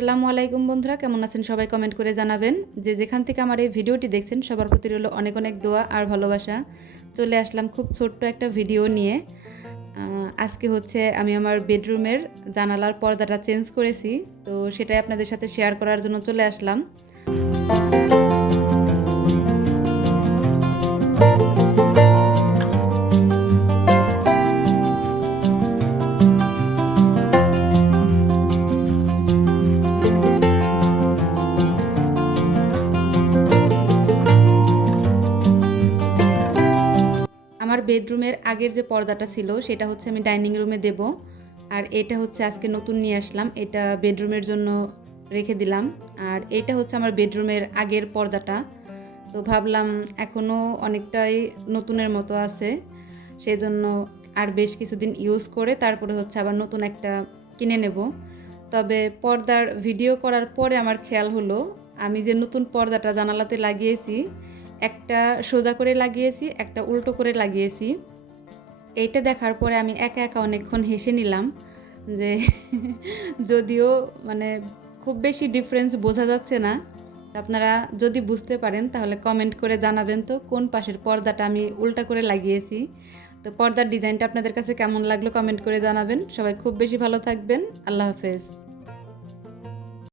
আসসালামু আলাইকুম বন্ধুরা, কেমন আছেন সবাই? কমেন্ট করে জানাবেন। যে যেখান থেকে আমার এই ভিডিওটি দেখছেন সবার প্রতি রইল অনেক অনেক দোয়া আর ভালোবাসা। চলে আসলাম খুব ছোট্ট একটা ভিডিও নিয়ে। আজকে হচ্ছে আমি আমার বেডরুমের জানালার পর্দাটা চেঞ্জ করেছি, তো সেটাই আপনাদের সাথে শেয়ার করার জন্য চলে আসলাম। আমার বেডরুমের আগের যে পর্দাটা ছিল সেটা হচ্ছে আমি ডাইনিং রুমে দেব, আর এটা হচ্ছে আজকে নতুন নিয়ে আসলাম, এটা বেডরুমের জন্য রেখে দিলাম। আর এটা হচ্ছে আমার বেডরুমের আগের পর্দাটা, তো ভাবলাম এখনও অনেকটাই নতুনের মতো আছে, সেই জন্য আর বেশ কিছুদিন ইউজ করে তারপরে হচ্ছে আবার নতুন একটা কিনে নেব। তবে পর্দার ভিডিও করার পরে আমার খেয়াল হলো আমি যে নতুন পর্দাটা জানালাতে লাগিয়েছি, একটা সোজা করে লাগিয়েছি, একটা উল্টো করে লাগিয়েছি। এইটা দেখার পরে আমি একা একা অনেকক্ষণ হেসে নিলাম যে যদিও মানে খুব বেশি ডিফারেন্স বোঝা যাচ্ছে না। আপনারা যদি বুঝতে পারেন তাহলে কমেন্ট করে জানাবেন তো কোন পাশের পর্দাটা আমি উল্টা করে লাগিয়েছি। তো পর্দার ডিজাইনটা আপনাদের কাছে কেমন লাগলো কমেন্ট করে জানাবেন। সবাই খুব বেশি ভালো থাকবেন। আল্লাহ হাফেজ।